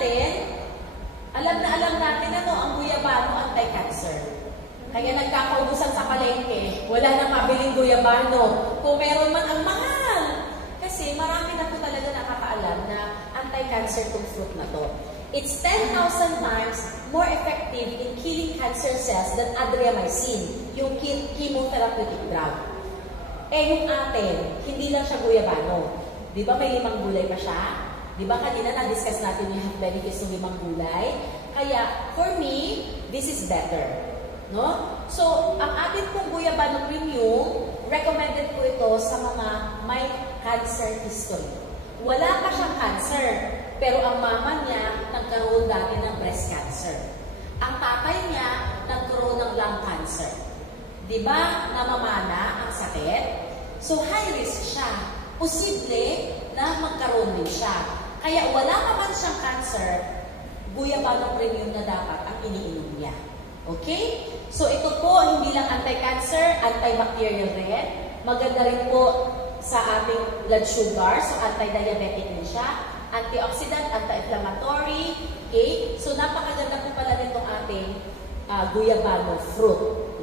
natin, alam natin ang guyabano anti-cancer. Kaya nagkakaubusan sa palengke, wala nang mabiling guyabano. Kung meron man, ang mahal. Kasi marami na po talaga nakakaalam na anti-cancer tong fruit na to. It's 10,000 times more effective in killing cancer cells than adriamycin, yung chemotherapeutic drug. Yung atin, hindi lang siya guyabano. Di ba may 5 gulay pa siya? Di ba kanina na-discuss natin yung health benefits ng 5 gulay? Kaya, for me, this is better. No? So, ang atin pong guyabano premium, recommended po ito sa mga may cancer history. Wala pa siyang cancer, pero ang mama niya nagkaroon dati ng breast cancer. Ang tatay niya nagkaroon ng lung cancer. Di ba namamana ang sakit? So, high risk siya. Posible na magkaroon din siya. Kaya wala pa man siyang cancer, guyabano premium na dapat ang iniinom niya. Okay? So, ito po, hindi lang anti-cancer, antibacterial rin. Maganda rin po sa ating blood sugar. So, anti-diabetic din siya. Antioxidant, anti-inflammatory. Okay? So, napakaganda po pala nitong ating guyabano fruit.